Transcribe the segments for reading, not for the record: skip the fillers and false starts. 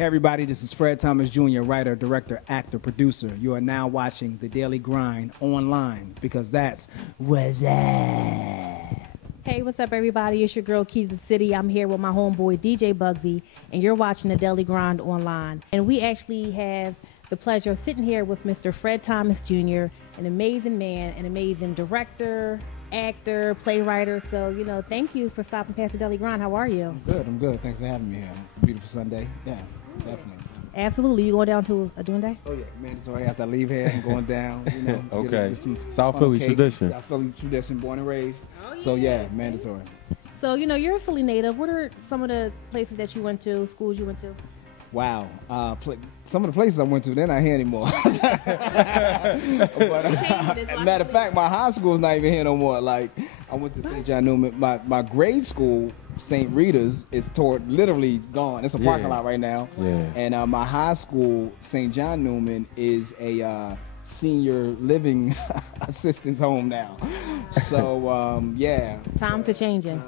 Hey everybody, this is Fred Thomas Jr., writer, director, actor, producer. You are now watching The Daily Grind online because that's what's up. Hey, what's up, everybody? It's your girl, Key to the City. I'm here with my homeboy, DJ Bugsy, and you're watching The Daily Grind online. And we actually have the pleasure of sitting here with Mr. Fred Thomas Jr., an amazing man, an amazing director, actor, playwright. So, thank you for stopping past The Daily Grind. How are you? I'm good. Thanks for having me here. Beautiful Sunday. Yeah, definitely. Absolutely. You going down to a doing day? Oh, yeah. Mandatory after I leave here. I'm going down, Okay. Get some South Philly cake. tradition. South Philly tradition, born and raised. Oh, yeah. So, yeah, mandatory. So, you're a Philly native. What are some of the places that you went to, schools you went to? Wow. Some of the places I went to, they're not here anymore. But, matter of fact, my high school is not even here no more. Like, I went to St. John Newman. My grade school, St. Rita's, is literally gone. It's a parking lot right now. Yeah. And my high school, St. John Newman, is a senior living assistance home now. So, yeah. Times are changing.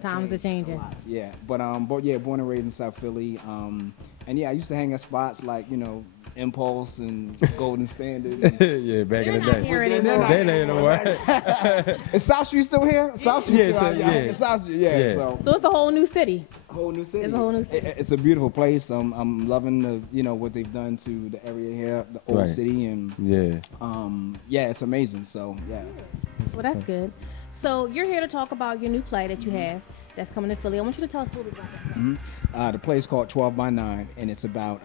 Times are changing. Yeah, but born and raised in South Philly. And yeah, I used to hang at spots like Impulse and Golden Standard. And Yeah, back in the They're not day. here They're anymore. not They ain't no way. Is South Street still here? South Street Yeah, still out yeah. here. It's South Street, yeah. Yeah. So So it's a whole new city. whole new city. It's a whole new city. It's a beautiful place. I'm loving the what they've done to the area here, the old Right. city, and Yeah. it's amazing. So yeah. Well, that's good. So you're here to talk about your new play that you have that's coming to Philly. I want you to tell us a little bit about that. The play is called 12 by 9, and it's about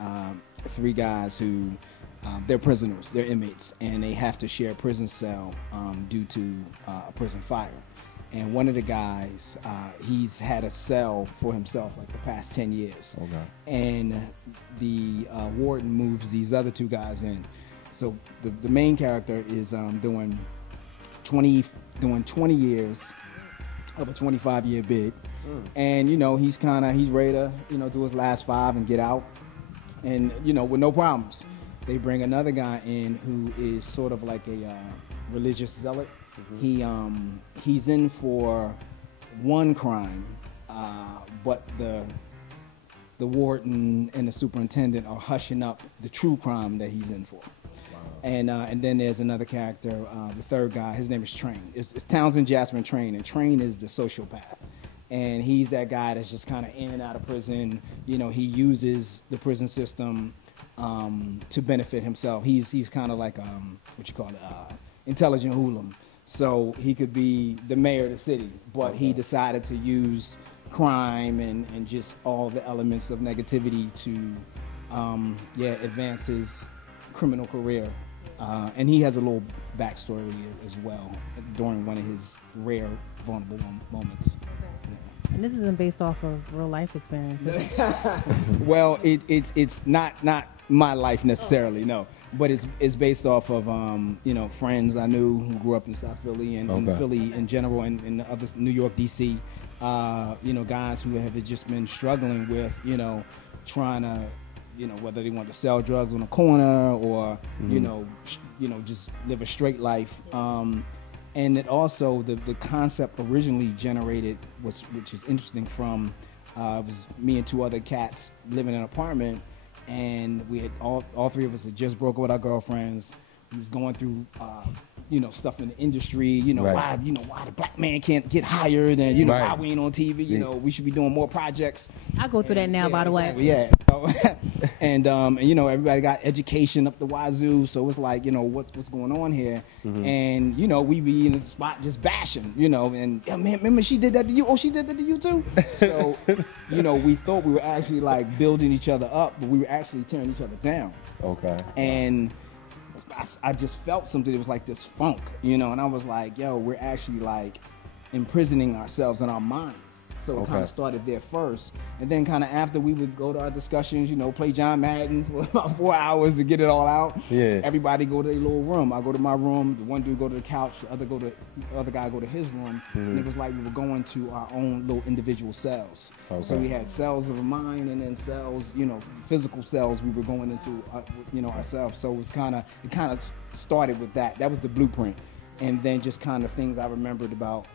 three guys who they're prisoners, they're inmates, and they have to share a prison cell due to a prison fire. And one of the guys, he's had a cell for himself like the past 10 years. Okay. And the warden moves these other two guys in. So the main character is doing 20 years of a 25-year bid. And he's ready to do his last 5 and get out, and with no problems. They bring another guy in who is sort of like a religious zealot. He's in for one crime, but the warden and the superintendent are hushing up the true crime that he's in for. And then there's another character, the third guy. His name is Train. It's Townsend Jasper Train, and Train is the sociopath. And he's that guy that's just kind of in and out of prison. He uses the prison system to benefit himself. He's kind of like intelligent hoodlum. So he could be the mayor of the city, but he decided to use crime and just all the elements of negativity to advance his criminal career. And he has a little backstory as well during one of his rare vulnerable moments. And this isn't based off of real life experiences. Well, it's not my life necessarily, no, but it's based off of friends I knew who grew up in South Philly and in Philly in general, and other New York, DC, guys who have just been struggling with trying to whether they want to sell drugs on a corner or just live a straight life. And it also, the concept originally generated, which is interesting, from it was me and 2 other cats living in an apartment, and we had all 3 of us had just broke up with our girlfriends. We was going through stuff in the industry, Right. why the black man can't get hired, and Right. why we ain't on TV, we should be doing more projects. I go through that now, by the way. Yeah. And everybody got education up the wazoo, so it's like, what's going on here? And we be in the spot just bashing, and man, remember she did that to you? Oh, she did that to you too? So, we thought we were actually like building each other up, but we were actually tearing each other down. Okay. And I just felt something that was like this funk, and I was like, yo, we're actually like imprisoning ourselves in our minds. So it kind of started there first. And then kind of after we would go to our discussions, play John Madden for about 4 hours to get it all out. Yeah. Everybody go to their little room. I go to my room. The one dude go to the couch. The other guy go to his room. And it was like we were going to our own little individual cells. Okay. So we had cells of the mind and then cells, physical cells we were going into, ourselves. So it kind of started with that. That was the blueprint. And then just kind of things I remembered about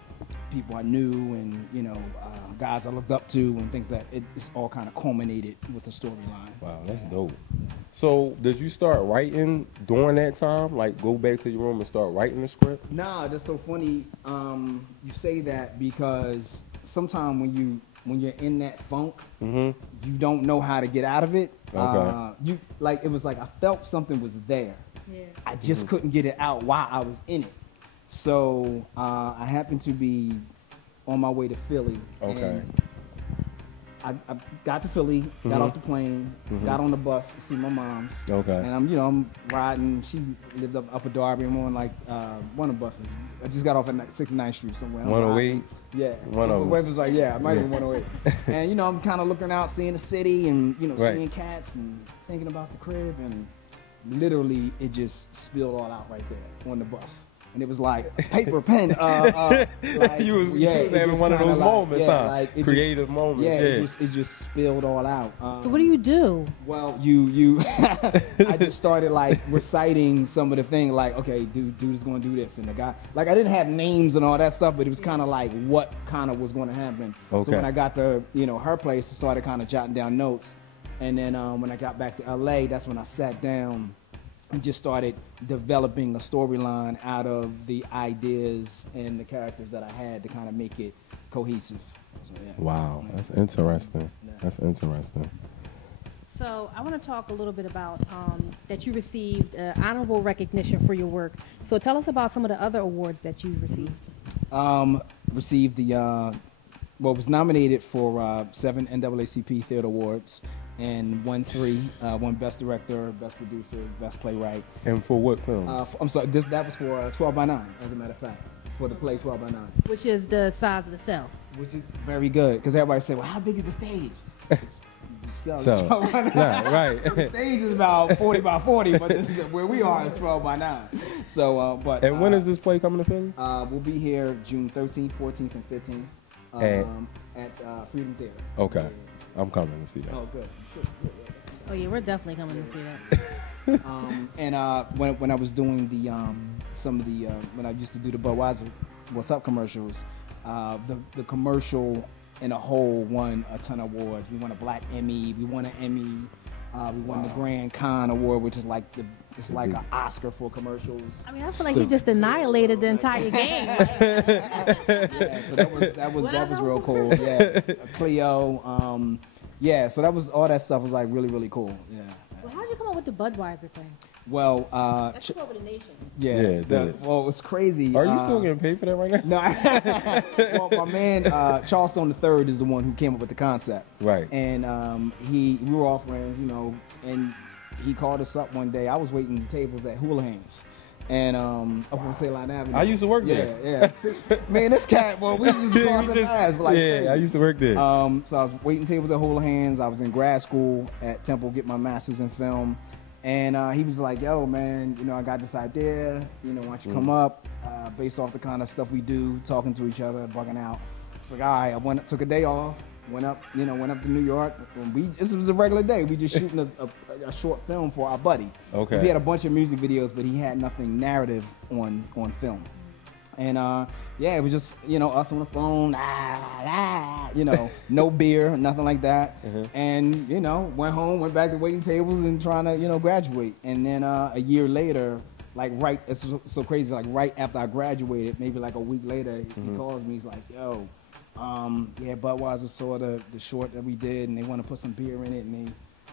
people I knew and, you know, guys I looked up to and things that it's all kind of culminated with the storyline. Wow, that's dope. So did you start writing during that time? Like go back to your room and start writing the script? Nah, that's so funny. You say that because sometimes when you're in that funk, you don't know how to get out of it. Okay. It was like I felt something was there. Yeah. I just couldn't get it out while I was in it. So I happened to be on my way to Philly. Okay. And I got to Philly, got off the plane, got on the bus to see my mom's. Okay. And I'm riding. She lived up Upper Darby. I'm on like one of the buses. I just got off at 69th Street somewhere. I'm 108? riding. Yeah. 108. The wave was like, yeah, I might have been 108. And, you know, I'm kind of looking out, seeing the city and, you know, Right. seeing cats and thinking about the crib. And literally, it just spilled all out right there on the bus. And it was like paper, pen. Like, you was it having just one of kinda those like, moments, yeah, huh? like, it Creative moments. yeah, Yeah. it just spilled all out. So what do you do? Well, you I just started like reciting some of the things, like, okay, dude is going to do this, and the guy, like, I didn't have names and all that stuff, but it was kind of like what kind of was going to happen. So Okay. when I got to, you know, her place, I started kind of jotting down notes, and then when I got back to LA, that's when I sat down and just started developing a storyline out of the ideas and the characters that I had to kind of make it cohesive. So, yeah. Wow, that's interesting. That's interesting. So I want to talk a little bit about that you received honorable recognition for your work. So tell us about some of the other awards that you received. Received the was nominated for 7 NAACP Theater Awards and won 3. Won Best Director, Best Producer, Best Playwright. And for what film? I'm sorry, that was for 12 by 9, as a matter of fact, for the play 12 by 9. Which is the size of the cell. Which is very good, because everybody say, well, how big is the stage? It's cell, So, 12 by 9. right. The stage is about 40 by 40, but this is where we are is 12 by 9. So, but And when is this play coming to Philly? we'll be here June 13th, 14th, and 15th at Freedom Theater. Okay. I'm coming to see that. Oh, good. Sure. Oh yeah, we're definitely coming to see that. And when I was doing the some of the when I used to do the Budweiser What's Up commercials, the commercial in a whole won a ton of awards. We won a Black Emmy. We won an Emmy. We won the Grand Con Award, which is like it's like an Oscar for commercials. I mean, I feel like he just annihilated the entire game. Yeah, so that was real cool. Yeah, Clio. Yeah, so that was all that stuff was like really, really cool. Yeah. Well, how'd you come up with the Budweiser thing? Well, That took over the nation. yeah. Yeah, it did. Well, it's crazy. Are you still getting paid for that right now? No, well, my man Charleston III is the one who came up with the concept. Right. And we were all friends, you know, and he called us up one day. I was waiting tables at Houlihan's. And up on Ceylon Avenue. I used to work there. Yeah. See, man, this cat, well, we just cross our paths like yeah, crazy. I used to work there. So I was waiting tables at Houlihan's. I was in grad school at Temple, get my master's in film. And he was like, yo, man, you know, I got this idea. You know, why don't you come up based off the kind of stuff we do, talking to each other, bugging out. It's like, all right, I took a day off, went up to New York. This was a regular day. We just shooting a short film for our buddy. Okay. Because he had a bunch of music videos, but he had nothing narrative on film. And yeah, it was just, you know, us on the phone, you know, no beer, nothing like that. And, you know, went home, went back to waiting tables and trying to, you know, graduate. And then a year later, like it's so crazy, like right after I graduated, maybe like a week later, he calls me, he's like, yo, yeah, Budweiser saw the short that we did and they want to put some beer in it and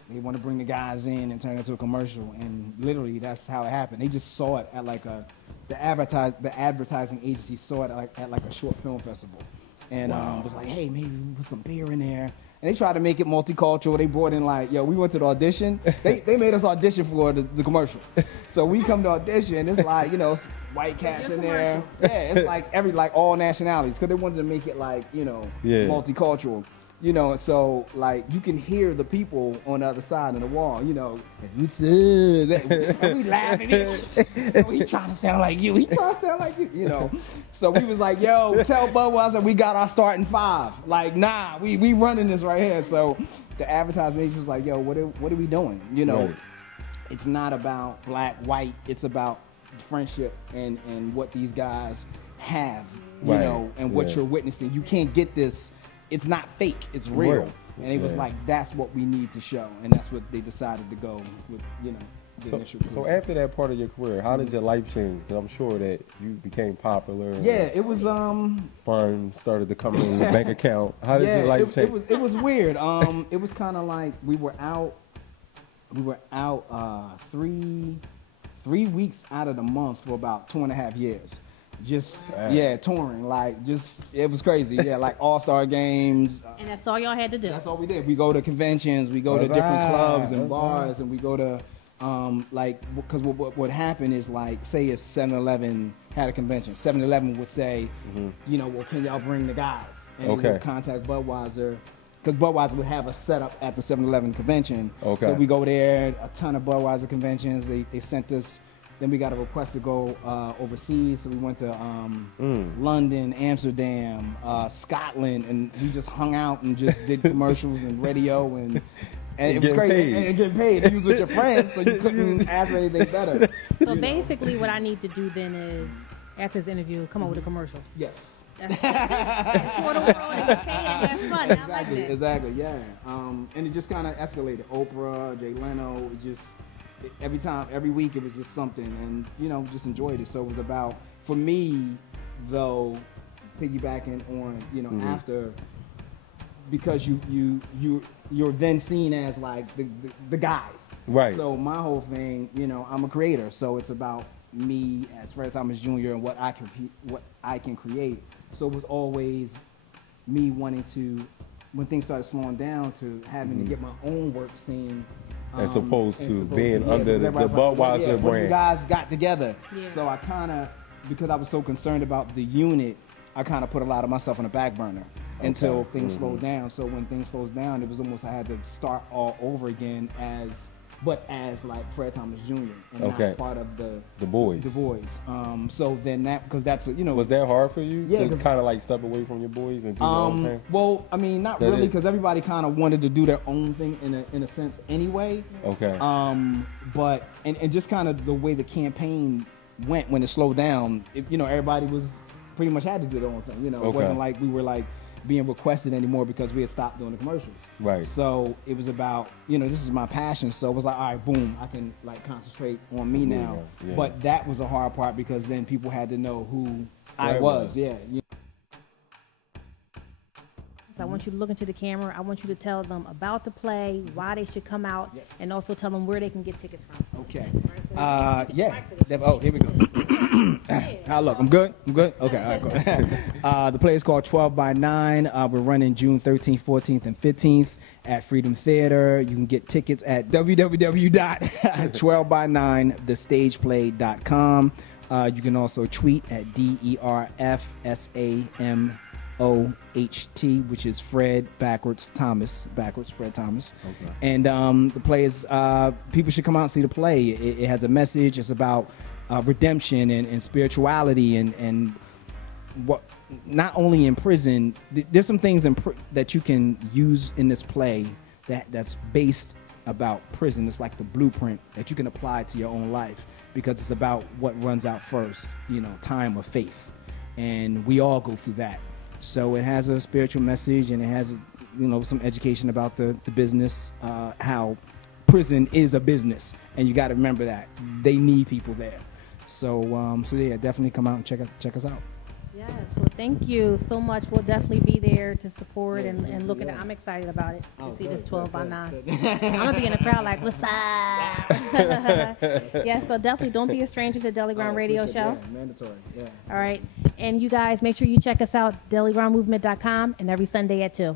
they want to bring the guys in and turn it into a commercial. And literally that's how it happened. They just saw it at like the advertising agency saw it at like a short film festival. And was like, hey, maybe we put some beer in there. And they tried to make it multicultural. They brought in like, yo, we went to the audition. They made us audition for the commercial. So we come to audition, it's like, you know, it's white cats in there. Yeah, it's like all nationalities because they wanted to make it like, you know, multicultural. You know, so like you can hear the people on the other side of the wall, you know, and we laughing. He trying to sound like you. He trying to sound like you, you know. So we was like, yo, tell Budweiser we got our starting 5. Like, nah, we running this right here. So the advertising agent was like, yo, what are we doing? You know, It's not about black, white. It's about friendship and what these guys have you Right. know, and what Yeah. you're witnessing. You can't get this. It's not fake. It's real. Real. And it was Yeah. like, that's what we need to show, and that's what they decided to go with. You know, the initial. So career. after that part of your career, how did your life change? Because I'm sure that you became popular. and Yeah, it was funds started to come in your bank account. How did your life change? it was weird. It was kind of like we were out 3 weeks out of the month for about 2.5 years. Just touring, like just it was crazy. Yeah, like all-star games. And that's all y'all had to do. That's all we did. We go to conventions, we go to different clubs and bars, and we go to like, because what happened is, like, say if 7-Eleven had a convention, 7-Eleven would say, you know, well, can y'all bring the guys? And we would contact Budweiser, because Budweiser would have a setup at the 7-Eleven convention. So we go there, a ton of Budweiser conventions. They sent us. Then we got a request to go overseas, so we went to London, Amsterdam, Scotland, and we just hung out and just did commercials and radio, and it was crazy. And getting paid. You was with your friends, so you couldn't ask for anything better. So basically, what I need to do then is, after this interview, come up with a commercial. Yes. That's for the world and get paid and have fun. I like that. Exactly, yeah. And it just kind of escalated. Oprah, Jay Leno, it just... every week it was just something, and you know, just enjoyed it. So it was about, for me though, piggybacking on, you know, after, because you're then seen as like the guys, right? So my whole thing, you know, I'm a creator, so it's about me as Fred Thomas Jr. and what I can create. So it was always me wanting to, when things started slowing down, to having to get my own work seen. As opposed to being under the Budweiser brand. You guys got together. Yeah. So I kind of, because I was so concerned about the unit, I kind of put a lot of myself on the back burner until things slowed down. So when things slows down, it was almost I had to start all over again as like Fred Thomas Jr. and not part of the boys. The boys. So then that, because that's you know. Was that hard for you? Yeah, to kind of like step away from your boys and do your own thing? Well, I mean, not really, because everybody kind of wanted to do their own thing in a sense anyway. Okay. But and just kind of the way the campaign went when it slowed down, you know, everybody was pretty much had to do their own thing. You know, it wasn't like we were like being requested anymore because we had stopped doing the commercials. Right. So it was about, you know, this is my passion. So it was like, all right, boom, I can like concentrate on me now. Yeah. But that was a hard part because then people had to know who I was. Yeah. So I want you to look into the camera. I want you to tell them about the play, why they should come out, and also tell them where they can get tickets from. Okay. Yeah. Oh, here we go. Look, I'm good. Okay. All right, cool. The play is called 12 by 9. We're running June 13th, 14th, and 15th at Freedom Theater. You can get tickets at www.12by9thestageplay.com. You can also tweet at DERFSAMOHT, which is Fred backwards Thomas, Fred Thomas. Okay. And the play is, people should come out and see the play. It has a message. It's about redemption and spirituality and what, not only in prison. There's some things that you can use in this play that's based about prison. It's like the blueprint that you can apply to your own life, because it's about what runs out first, you know, time or faith. And we all go through that. So it has a spiritual message, and it has, you know, some education about the business, how prison is a business, and you got to remember that they need people there. So yeah, definitely come out and check us out. Yes, well, thank you so much. We'll definitely be there to support and look at it. I'm excited about it to see this 12 by 9. I'm gonna be in the crowd like, what's up? Yeah, so definitely don't be a stranger to Deli Ground Radio Show. Yeah, mandatory. Yeah. All right, and you guys make sure you check us out, deligroundmovement.com, and every Sunday at 2.